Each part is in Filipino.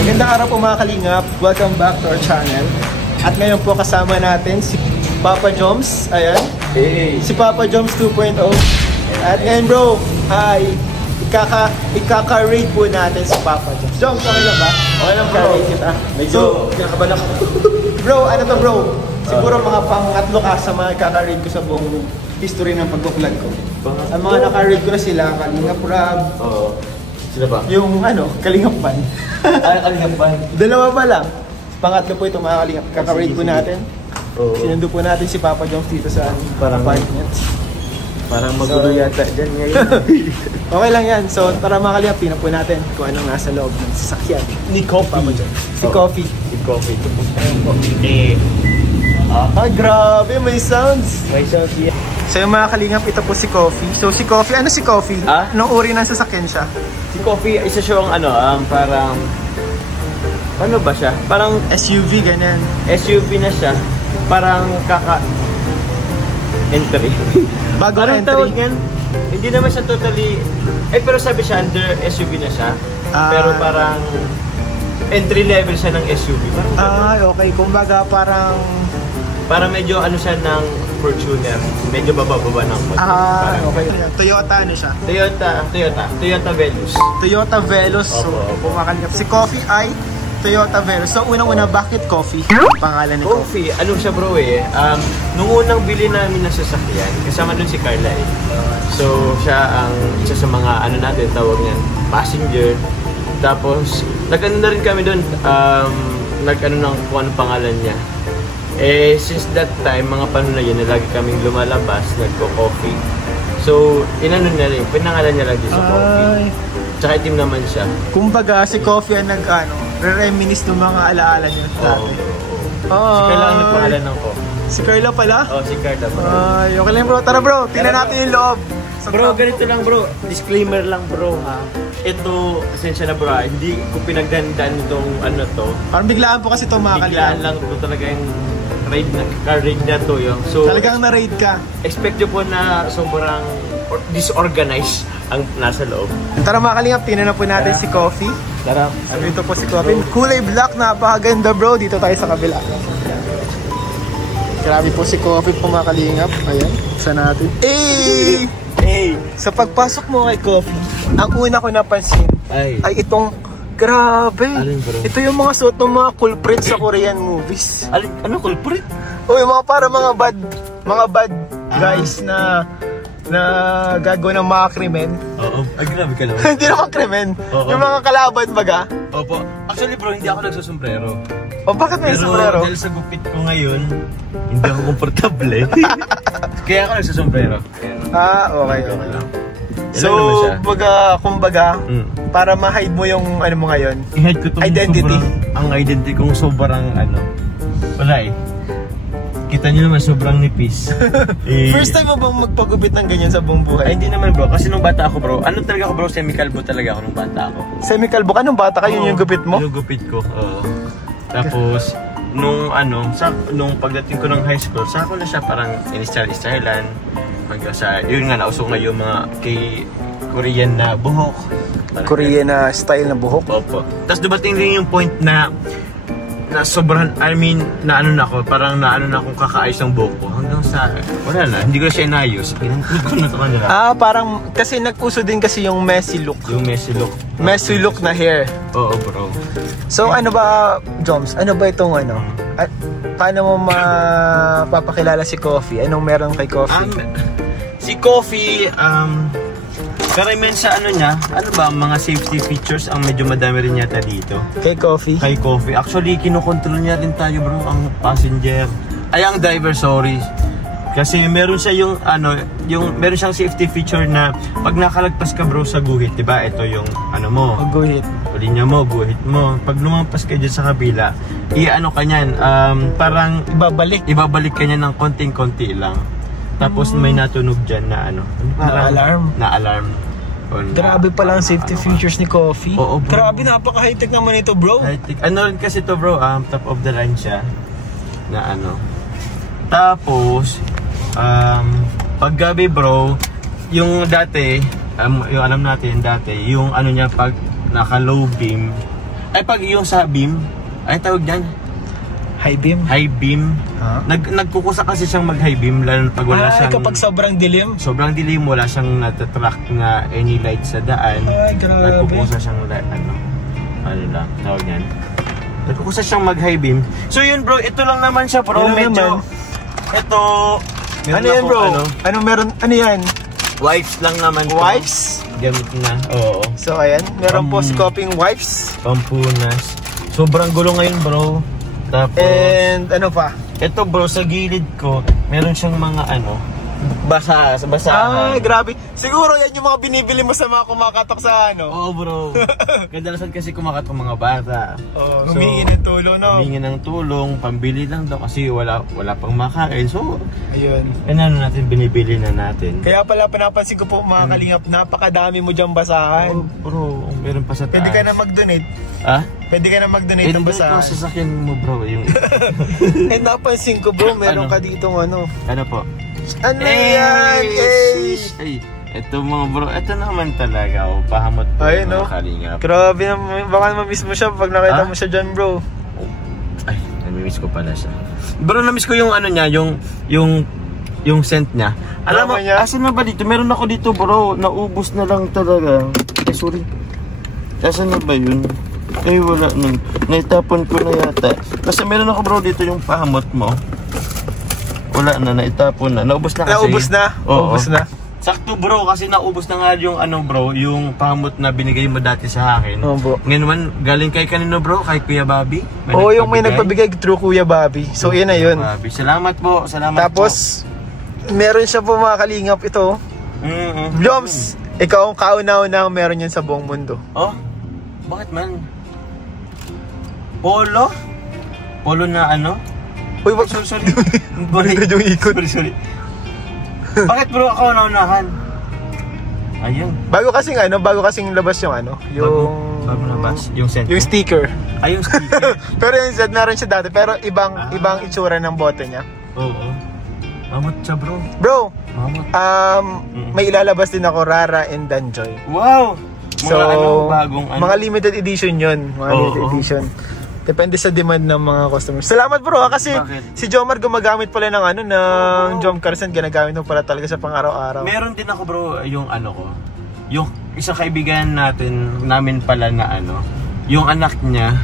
Magandang araw po mga kalingap. Welcome back to our channel. At ngayon po kasama natin si Papa Joms. Ayan. Hey. Si Papa Joms 2.0. At ngayon bro, ay ikaka-rate po natin si Papa Joms. Joms, okay lang ba? Okay lang bro. kita. Medyo kinakabahan ako. Bro, ano to bro? Siguro mga pangatlo ka sa mga ikaka-rate ko sa buong history ng pag-vlog ko. Ang mga naka-rate ko na sila, Kalingap Rab. Oo. Sila ba? Yung Kalingap Pan. Kalingap Pan. Dalawa pa lang. Pangatlo po ito mga Kalingap. Kaka-rate po natin. Oo. Sinundo po natin si Papa Joms dito sa apartment. Parang magulo yata dyan ngayon. Okay lang yan. So tara mga Kalingap, tingnan po natin kung anong nasa loob ng sasakyan ni Papa Joms. Si Coffee. Si Coffee. Ay, grabe, may sounds. May sounds yan. So yung mga Kalingap, ito po si Coffee. So si Coffee, ano si Coffee? Anong uri ng sasakyan siya? Si Coffee, isa siyang parang... Ano ba siya? Parang SUV, ganyan. SUV na siya. Parang entry. Bago Parang entry. tawag yan. Hindi naman siya totally... pero sabi siya, under SUV na siya. Pero parang... entry level siya ng SUV. Parang okay. Kumbaga parang... Parang medyo siya ng Fortuner. Medyo baba-baba ng Fortuner. Okay. Toyota ano siya? Toyota Veloz. Toyota Veloz. So, pumakalingap. Si Coffee ay Toyota Veloz. So, unang-una, bakit Coffee? Pangalan ni Coffee. Ano siya bro nung unang bili namin ng sasakyan, kasama dun si Carla So, siya ang isa sa mga natin, tawag niyan, passenger. Tapos, nag-ano na rin kami dun, nag-ano ng kung anong pangalan niya. Since that time, mga panahon na yun, lagi kaming lumalabas, nagko-coffee. So, pinangalan niya lang din sa coffee. Tsaka itim naman siya. Kumbaga, si Coffee ang re-reminisce ng mga alaala niya dati. Si Carla ang nagpangalan ng coffee. Si Carla pala? Si Carla bro. Okay lang bro. Tara bro, tingnan natin yung loob. Bro, ganito lang bro. Disclaimer lang bro ha. Ito, pasensya na bro hindi ko pinagdandaan itong to. Parang biglaan po kasi ito mga Kalingap. Biglaan lang ito talaga yung car raid na to yun. So, talagang na-raid ka. Expect nyo po na sobrang disorganized ang nasa loob. Tara mga Kalingap, tingnan na po natin si Coffee. Tara. Ito po si Coffee. Kulay black, napakaganda bro. Dito tayo sa kabila. Grabe po si Coffee po mga Kalingap. Ayan, sa natin. Hey! Sa pagpasok mo kay Coffee, ang una ko napansin ay itong grabe. Ito yung mga suot ng mga culprits sa Korean movies. Ano culprit? Yung mga bad guys na gagawa ng mga krimen. Oo. Ay, grabe ka naman. Hindi naman krimen. Yung mga kalaban baga. Opo. Actually bro, hindi ako nagsusombrero. Bakit may sombrero? Dahil sa gupit ko ngayon, hindi ako komportable Kaya ako nagsusombrero. Okay lang. So, kumbaga, para ma-hide mo yung mo ngayon, i-hide ko itong identity. Ang identity kong sobrang wala Kita nyo naman sobrang nipis. First time mo bang magpagupit ng ganyan sa buong buhay? Ay, hindi naman bro, kasi nung bata ako bro, talaga ako bro, semi-kalbo talaga ako nung bata ako. Semi-kalbo ka nung bata ka, yun yung gupit mo? Yung gupit ko, oo. Tapos, nung pagdating ko ng high school, saka ko na siya parang in-style-stylean. Yun nga, nausok na yung mga kay Korean na buhok. Korean na style na buhok? Opo. Tapos dumating rin yung point na sobrang, na ako, parang na akong kakaayos ng buhok ko. Hanggang sa, wala na, hindi ko na siya inayos. Pinangkulod ko na ito kanila. Parang, kasi nag-uso din kasi yung messy look. Yung messy look. Messy look na hair. Oo bro. So ano ba, Joms? Ano ba itong At paano mo mapapakilala si Coffee? Anong meron kay Coffee? Si Coffee, karamihan sa niya, mga safety features ang medyo madami rin yata dito. Kay Coffee? Kay Coffee. Actually, kinokontrol niya rin tayo bro, ang passenger. Ang driver, sorry. Kasi meron siya meron siyang safety feature na pag nakalagpas ka bro sa guhit, diba? Ito yung mo. Guhit. Linya mo, guhit mo. Pag lumampas ka dyan sa kabila, ka niyan, parang ibabalik ka niyan ng konting-konti lang. Tapos may natunog dyan na alarm. Na alarm. Grabe pala ang safety features ni Coffee. Oo, bro. Grabe, napaka-high-tech naman ito bro. High-tech. Rin kasi ito bro, top of the line siya. Na Tapos, pag gabi bro, yung dati, yung alam natin dati, yung niya pag naka low beam, Ay, pag yung sa beam, ay tawag dyan? High beam? High beam. Huh? Nagkukusa kasi siyang mag-high beam, lalo pag wala siyang... kapag sobrang dilim? Sobrang dilim, wala siyang natatrack na any light sa daan. Ay, grabe. Nagkukusa siyang, ano lang, tawag yan. Nagkukusa siyang mag-high beam. So yun bro, ito lang naman siya bro, medyo... Ito... Ano yan bro? Ano meron? Ano yan? Wipes lang naman. Wipes? Gamit na, oo. So ayan, meron po scoping wipes. Pampunas. Sobrang gulo ngayon bro. Tapos, and ano pa? Ito bro, sa gilid ko, meron siyang mga basahan. Ay, grabe. Siguro yan yung mga binibili mo sa mga kumakatok sa ano. Oo bro. Kadalasan kasi kumakatok mga bata. Oh, humingi ng tulong, no? Humingi ng tulong, pambili lang daw kasi wala pang makain. So, ayun. Natin, binibili na natin. Kaya pala panapansin ko po mga kalingap, napakadami mo diyang basahan. Oh, bro, meron pa sa taas. Pwede ka na mag-donate. Ah? Pwede ka na mag-donate ng basahan. Hindi ko sasakyan mo bro. Yung... napansin ko bro, meron ka ditong ano. Ano po? Ano yan? Ay, ito mga bro, ito naman talaga. Pahamot po mga kalingap. Grabe naman, baka mamiss mo siya pag nakita mo siya dyan bro. Ay, namimiss ko pala siya. Bro, namiss ko yung ano niya, yung scent niya. Alam mo, asan na ba dito? Meron ako dito bro, naubos na lang talaga. Ay, sorry. Asan na ba yun? Ay, wala nun. Naitapon ko na yata. Kasi meron ako bro dito yung pahamot mo. Wala na, naitapon na. Naubos na kasi. Naubos na? Oo. Naubos na. Sakto bro, kasi naubos na nga yung ano bro, yung pahamot na binigay mo dati sa akin. Oo bro. Ngayon naman, galing kay kanino bro? Kay Kuya Bobby? Oo, yung may nagpabigay through Kuya Bobby. So yun na yun. Bobby. Salamat po, salamat. Tapos, meron siya po mga kalingap ito. Joms, ikaw ang kauna-una meron yan sa buong mundo. Oh? Bakit man? Polo? Polo na ano? Uy, wag. Sorry. Balik yung ikot. Sorry. Bakit bro ako naunahan? Ayun. Bago kasing labas yung ano, yung... Bago labas? Yung scent? Yung sticker. Ay, yung sticker. Pero yung Z, meron siya dati, pero ibang itsura ng bote niya. Oo. Mamot siya bro. Bro, mamot. may ilalabas din ako, Rara and Danjoy. Wow! So, mga limited edition yun. Mga limited edition. Depende sa demand ng mga customers. Salamat bro, kasi si Jomar gumagamit pala ng ano, ng Jom Carson, ginagamit mo pala talaga sa pang-araw-araw. Meron din ako bro, yung ano ko. Yung isang kaibigan namin pala na ano, yung anak niya,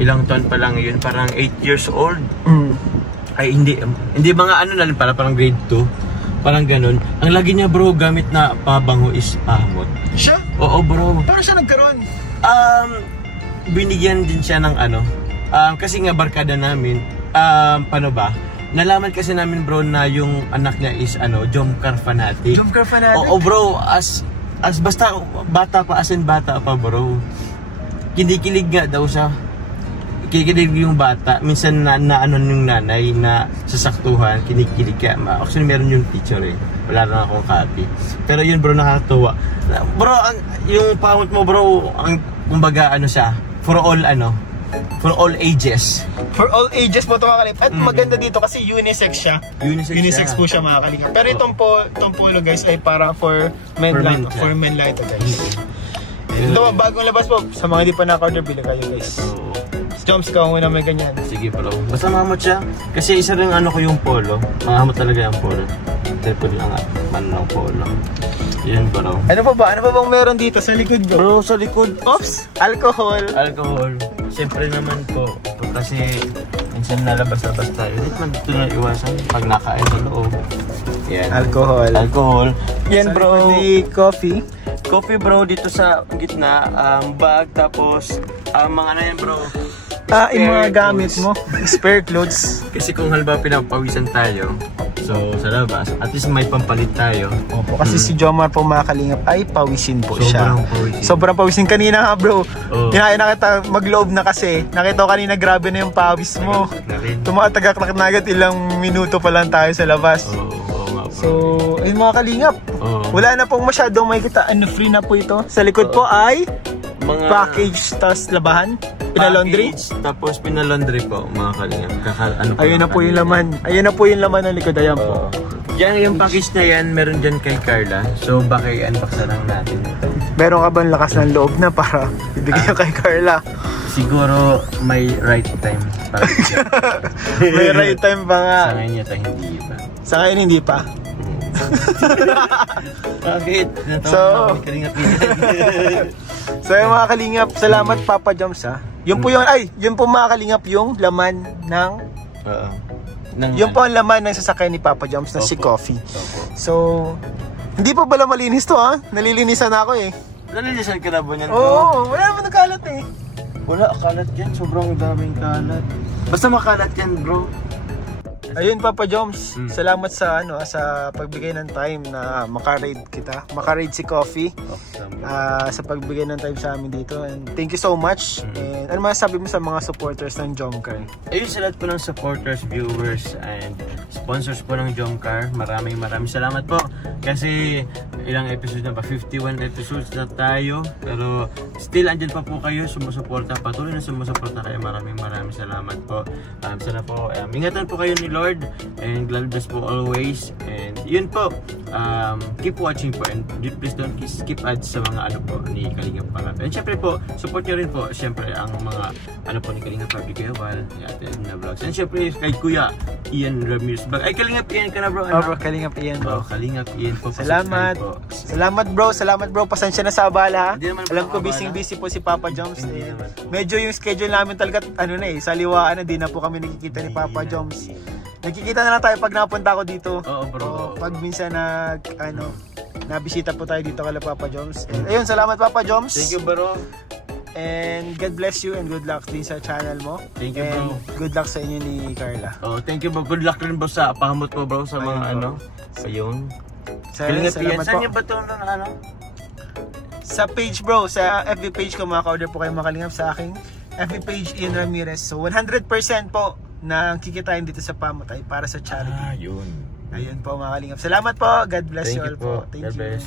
ilang taon pa lang yun, parang 8 years old. Ay hindi mga ano na pala, parang grade 2. Parang ganun. Ang lagi niya bro, gamit na pabango is pahamot. Siya? Oo bro. Paano siya nagkaroon? Binigyan din siya ng ano, kasi nga barkada namin, paano ba? Nalaman kasi namin bro na yung anak niya is ano, Jomcar fanatic. Jomcar fanatic? Oo bro, as basta bata pa, as in bata pa bro. Kinikilig nga daw siya. Kinikilig yung bata. Minsan na ano yung nanay na sasaktuhan, kinikilig ka. Actually meron yung teacher eh. Wala lang akong copy. Pero yun bro, nakakatuwa. Bro, yung pamot mo bro, kumbaga ano siya, for all ages. For all ages mo ito mga kalingap. At maganda dito kasi unisex siya. Unisex po siya mga kalingap. Pero itong polo guys ay para for men lang. For men lang ito guys. Ito bagong labas po. Sa mga di pa naka-order, bili kayo guys. Joms, ikaw muna may ganyan. Sige bro. Basta mahamot siya. Kasi isa rin ano ko yung polo. Mahamot talaga yung polo. Tripod lang ng polo. Yun bro. Ano pa ba? Ano pa bang meron dito sa likod bro? Bro, sa likod. Oops! Alcohol. Siyempre naman po. Kasi minsan nalabas-labas tayo. Hindi man dito na iwasan pag nakain sa loob. Yan. Alcohol. Yan bro. Coffee. Coffee bro dito sa gitna. Bag tapos mga ano yan bro. Yung mga gamit mo. Spare clothes. Kasi kung halimbawa pinapawisan tayo, so sa labas, at least may pampalit tayo. Opo, kasi si Jomar po mga kalingap ay pawisin po siya. Sobrang pawisin. Kanina nga bro, nakita magloob na kasi. Nakita ko kanina grabe na yung pawis mo. Tumakatagak na agad, ilang minuto pa lang tayo sa labas. So, ayun mga kalingap. Wala na pong masyadong makikita. Free na po ito. Sa likod po ay mga package tas labahan. Pinalaundry? Tapos pinalaundry po mga kalingap. Ayun na po yung laman. Ayun na po yung laman ng likod. Ayan po. Yan yung package na yan, meron dyan kay Carla. So baka i-unbox na lang natin. Meron ka bang lakas ng loob na para ibigay kay Carla? Siguro may right time. May right time pa nga. Sa ngayon yata hindi pa. Sa ngayon hindi pa. Bakit? So yung mga kalingap, salamat Papa Joms ha. Yun po mga kalingap yung laman ng yung po ang laman ng sasakyan ni Papa Joms na si Coffee. So hindi pa pala malinis to ha. Nalilinisan na ako eh. Nalilinisan ka na ba niyan? Oo, wala naman nagkalat eh. Wala, kalat yan. Sobrang daming kalat. Basta makalat yan, bro. Ayun Papa Joms, salamat sa sa pagbigay ng time na maka-raid kita. Maka-raid si Coffee. Sa pagbigay ng time sa amin dito. And thank you so much. And ano masasabi mo sa mga supporters ng Jomcar? Ayun sa lahat po ng supporters, viewers, and sponsors po ng Jomcar. Maraming salamat po. Kasi ilang episodes na ba? 51 episodes na tayo. Pero still andyan pa po kayo, sumusuporta. Patuloy na sumusuporta kayo. Maraming salamat po. Sana po, ingatan po kayo ni Lord. And God bless po always. And yun po, keep watching po. And please don't skip ads sa mga ano po ni Kalingap Parap. And syempre po, support nyo rin po syempre ang mga ano po ni Kalingap Parap, Kuya Val, na vlogs. And syempre kay Kuya Ian Ramirez vlog. Ay, Kalingap Ian ka na bro. Bro, Kalingap Ian bro. Kalingap Ian po. Salamat. Po. Salamat bro. Pasensya na sa abala ha. Alam ko busy po si Papa Joms. Medyo yung schedule namin talaga saliwaan na, di na po kami nakikita ni Papa Joms. Nakikita na lang tayo pag napunta ako dito. Oo bro. Pag minsan nabisita po tayo dito kala Papa Joms. Ayun, salamat Papa Joms. Thank you bro. And God bless you and good luck din sa channel mo. Thank you bro. Good luck sa inyo ni Carla. Thank you bro. Good luck rin bro sa pahamot mo bro sa mga Ayun. Salamat saan niyo ba ito Sa page bro, sa FB page ko, maka-order po kayo makalingap sa aking FB page Ian Ramirez. So 100% po na kikitain dito sa Pamatay para sa charity. Yun. Ayun po mga kalingap. Salamat po. God bless you all po. Thank you. God bless.